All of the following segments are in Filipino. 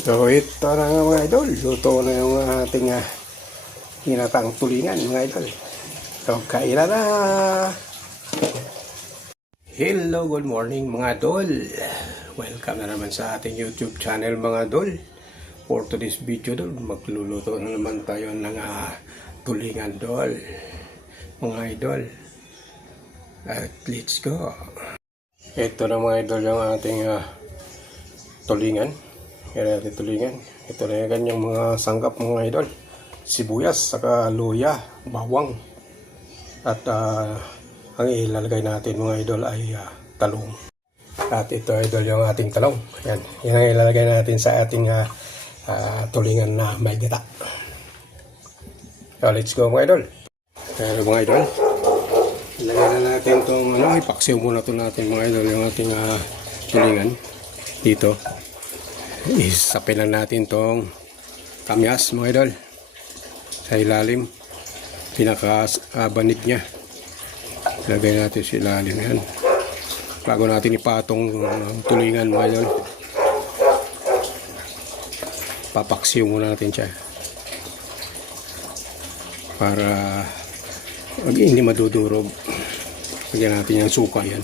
So ito na nga mga idol, luto na yung ating hinatang tulingan mga idol. So kailan na. Hello, good morning mga idol. Welcome na naman sa ating YouTube channel mga idol. For today's video idol, magluluto na naman tayo ng tulingan idol mga idol. At let's go. Ito na mga idol yung ating tulingan. Kaya natin tulingan. Ito na yung kanyang mga sanggap mga idol. Sibuyas, saka luya, bawang. At ang ilalagay natin mga idol ay talong. At ito idol yung ating talong. Yan. Yan ang ilalagay natin sa ating tulingan na may gata. So let's go mga idol. Kaya mga idol. Ilagay na natin itong ipaksiw muna ito natin mga idol yung ating tulingan dito. Isapin lang natin tong kamyas mga idol sa ilalim, pinakabanig niya. Ilagay natin sa ilalim yan bago natin ipatong tulingan mga idol. Papaksiw muna natin siya para hindi madudurog. Lagyan natin yung suka yan.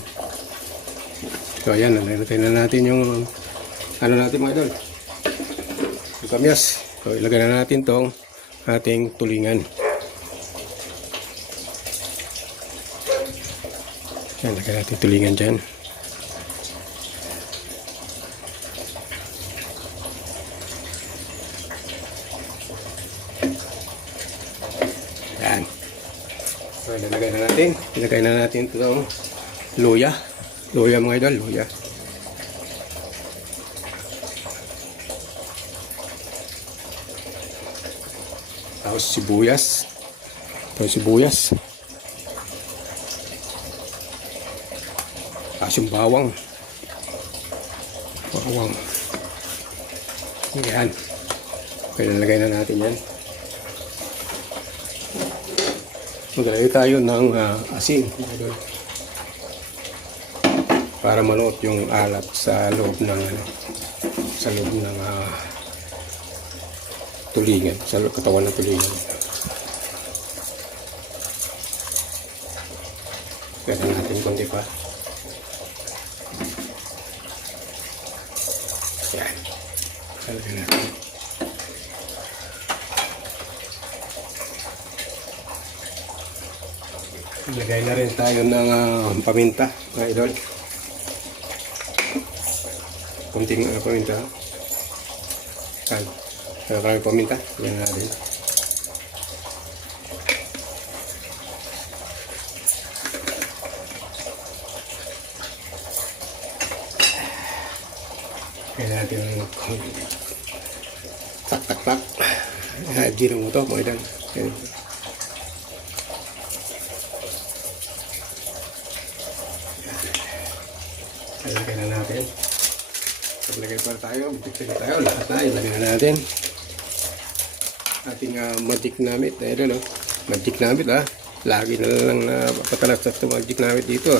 So ayan, nalagay na natin yung natin mga idol, yung kamyas. So ilagay na natin tong ating tulingan. Yan, lagay natin tulingan dyan. Yan. So ilagay na natin itong luya mga idol, luya. Tapos sibuyas. Tapos yung bawang. Yan. Okay, nalagay na natin yan. Maglalagay tayo ng asin para maluot yung alat sa loob ng tulingan, sa katawan ng tulingan. Kaya natin konti pa. Yan. Kalagyan natin. Lagay na rin tayo ng paminta, mga idol. Kunting paminta. Kan. Kaya paminta, yan natin. Kaya natin tak. Giro mo ito, mga idol. Ilagay na natin. Paglagay pa tayo, lahat na ilagay na natin. Ating magic namit na ito, no? Magic namit, lagi na lang na patalas sa magic namit dito.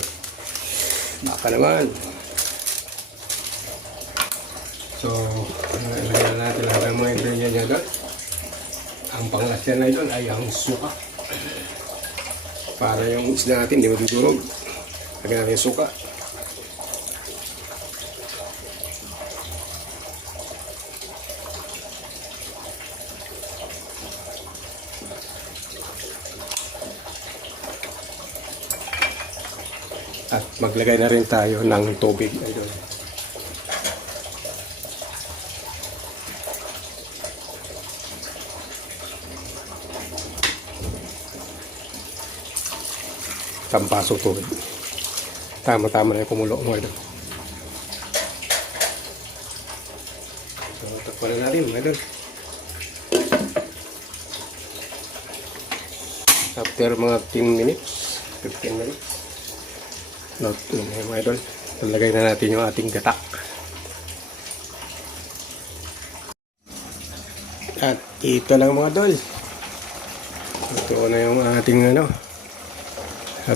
Baka naman. So ilagay na natin lahat ng mga ingredients niya doon. Ang panglasyan na ito ay ang suka, para yung isda natin hindi madudurog. Lagyan natin yung suka. At maglagay na rin tayo ng tubig. Idol. Tampaso tubig. Tama-tama na yung kumulo mo. Idol. So, takpan na natin. Idol. After mga 10 minutes, 15 minutes. Not mga idol, talagay na natin yung ating gata. At ito lang mga idol. Ito na yung ating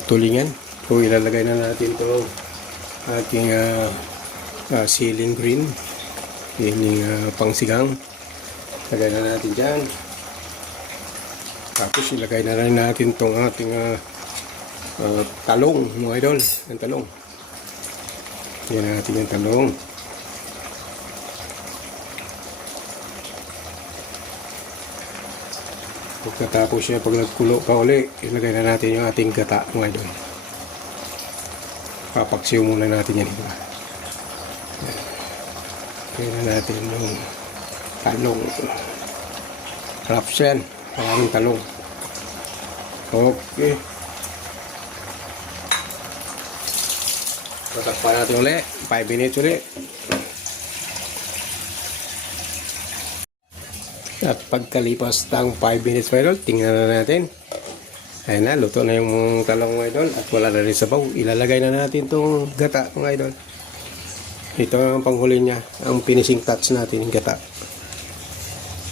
tulingan. So ilalagay na natin ito ating ceiling green. Yan yung pangsigang. Lagay na natin dyan. Tapos ilagay na rin natin itong ating talong, mga idol. Ang talong. Yan natin yung talong. Pagkatapos siya, pag nagkulo pa uli, ilagay na natin yung ating gata, mga idol. Papaksiw muna natin yan. Ilagay na natin yung talong. Wraps yan. Maraming talong. Okay. Tatakpan natin ulit. 5 minutes ulit. At pagkalipas ng 5 minutes, mga idol, tingnan na natin. Ayan na, luto na yung talong, mga idol. At wala na rin sabaw. Ilalagay na natin itong gata, mga idol. Ito ang panghuli niya. Ang finishing touch natin, yung gata.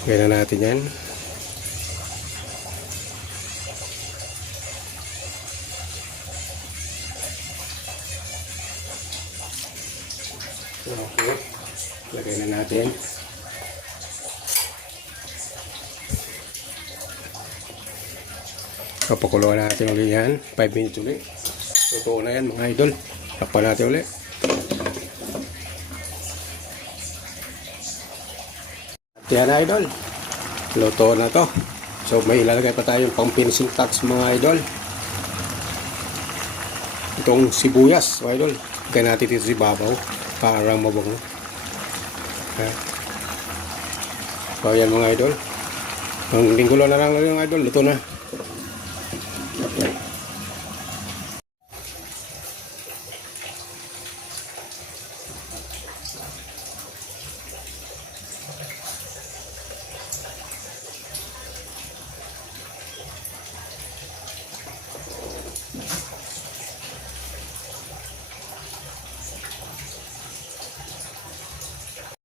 Gaya na natin yan. Okay. Lagay na natin. Kapakuluan natin ulit yan. 5 minutes ulit. Totoo na yan, mga idol. Takpan natin ulit. At yan, idol. Luto na to. So may ilalagay pa tayong pang finishing touch, mga idol. Itong sibuyas, mga idol. Kaya natin dito si babaw para mabango. So yan, mga idol. Ang linggulo na lang, mga idol. Luto na.